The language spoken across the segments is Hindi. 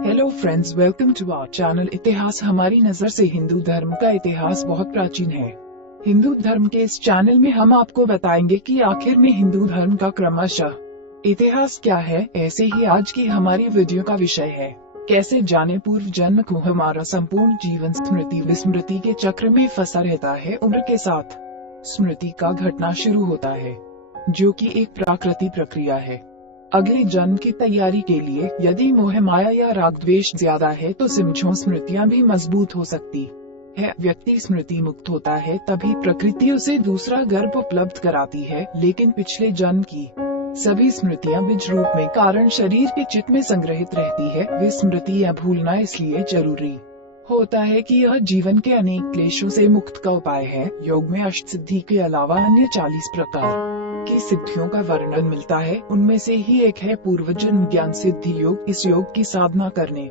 Hello friends, welcome to our channel इतिहास। हमारी नजर से हिंदू धर्म का इतिहास बहुत प्राचीन है। हिंदू धर्म के इस चैनल में हम आपको बताएंगे कि आखिर में हिंदू धर्म का क्रमशः इतिहास क्या है। ऐसे ही आज की हमारी वीडियो का विषय है, कैसे जाने पूर्व जन्म को हमारा संपूर्ण जीवन स्मृति विस्मृति के चक्र में फंसा रहता है। उम्र के साथ स्मृति का घटना शुरू होता है, जो कि एक प्राकृतिक प्रक्रिया है। अगले जन्म की तैयारी के लिए यदि मोह माया या राग द्वेष ज्यादा है तो समझो स्मृतियाँ भी मजबूत हो सकती है। व्यक्ति स्मृति मुक्त होता है तभी प्रकृति उसे दूसरा गर्भ उपलब्ध कराती है, लेकिन पिछले जन्म की सभी स्मृतियाँ बीज रूप में कारण शरीर के चित्त में संग्रहित रहती है। वे स्मृतियाँ भूलना इसलिए जरूरी होता है कि यह जीवन के अनेक क्लेशों से मुक्त का उपाय है। योग में अष्ट सिद्धि के अलावा अन्य 40 प्रकार की सिद्धियों का वर्णन मिलता है। उनमें से ही एक है पूर्व जन्म ज्ञान सिद्धि योग। इस योग की साधना करने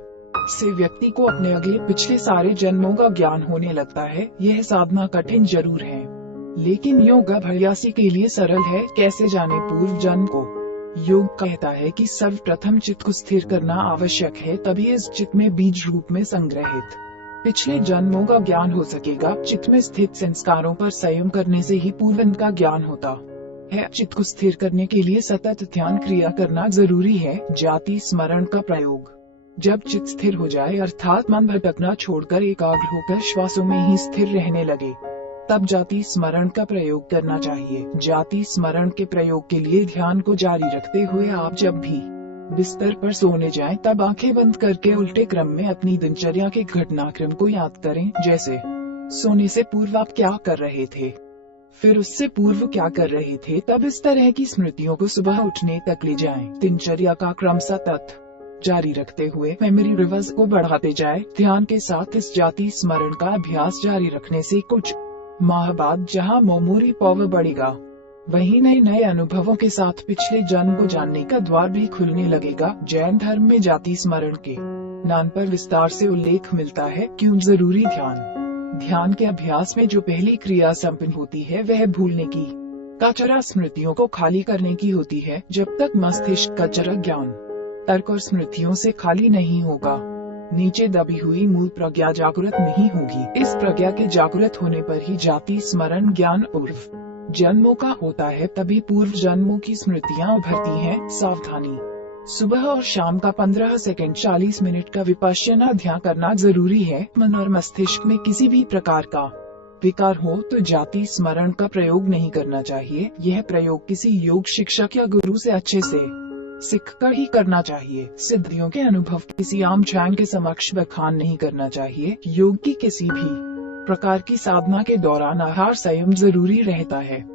से व्यक्ति को अपने अगले पिछले सारे जन्मों का ज्ञान होने लगता है। यह साधना कठिन जरूर है, लेकिन योग अभ्यासी के लिए सरल है। कैसे जाने पूर्व जन्म को? योग कहता है कि सर्वप्रथम चित्त को स्थिर करना आवश्यक है, तभी इस चित्त में बीज रूप में संग्रहित पिछले जन्मों का ज्ञान हो सकेगा। चित्त में स्थित संस्कारों पर संयम करने से ही पूर्व का ज्ञान होता है। चित्त को स्थिर करने के लिए सतत ध्यान क्रिया करना जरूरी है। जाति स्मरण का प्रयोग। जब चित्त स्थिर हो जाए, अर्थात मन भटकना छोड़कर एकाग्र होकर श्वासों में ही स्थिर रहने लगे, तब जाति स्मरण का प्रयोग करना चाहिए। जाति स्मरण के प्रयोग के लिए ध्यान को जारी रखते हुए आप जब भी बिस्तर पर सोने जाएं, तब आंखें बंद करके उल्टे क्रम में अपनी दिनचर्या के घटनाक्रम को याद करें। जैसे सोने से पूर्व आप क्या कर रहे थे, फिर उससे पूर्व क्या कर रहे थे। तब इस तरह की स्मृतियों को सुबह उठने तक ले जाएं। दिनचर्या का क्रम सतत जारी रखते हुए मेमोरी रिवर्स को बढ़ाते जाएं। ध्यान के साथ इस जाति स्मरण का अभ्यास जारी रखने से कुछ माह बाद जहां मेमोरी पावर बढ़ेगा, वहीं नए नए अनुभवों के साथ पिछले जन्म को जानने का द्वार भी खुलने लगेगा। जैन धर्म में जाति स्मरण के नाम पर विस्तार से उल्लेख मिलता है। क्यों जरूरी? ध्यान के अभ्यास में जो पहली क्रिया संपन्न होती है वह भूलने की कचरा स्मृतियों को खाली करने की होती है। जब तक मस्तिष्क कचरा ज्ञान तर्क और स्मृतियों से खाली नहीं होगा, नीचे दबी हुई मूल प्रज्ञा जागृत नहीं होगी। इस प्रज्ञा के जागृत होने पर ही जाति स्मरण ज्ञान पूर्व जन्मों का होता है, तभी पूर्व जन्मों की स्मृतियाँ उभरती हैं। सावधानी। सुबह और शाम का 15 सेकंड 40 मिनट का विपश्यना ध्यान करना जरूरी है। मन और मस्तिष्क में किसी भी प्रकार का विकार हो तो जाति स्मरण का प्रयोग नहीं करना चाहिए। यह प्रयोग किसी योग शिक्षक या गुरु से अच्छे से सीख कर ही करना चाहिए। सिद्धियों के अनुभव किसी आम जैन के समक्ष बखान नहीं करना चाहिए। योग की किसी भी प्रकार की साधना के दौरान आहार संयम जरूरी रहता है।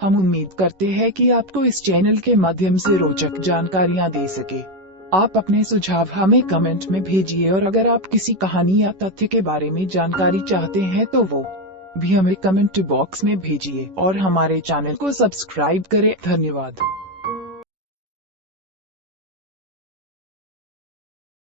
हम उम्मीद करते हैं कि आपको इस चैनल के माध्यम से रोचक जानकारियां दे सके। आप अपने सुझाव हमें कमेंट में भेजिए, और अगर आप किसी कहानी या तथ्य के बारे में जानकारी चाहते हैं तो वो भी हमें कमेंट बॉक्स में भेजिए, और हमारे चैनल को सब्सक्राइब करें। धन्यवाद।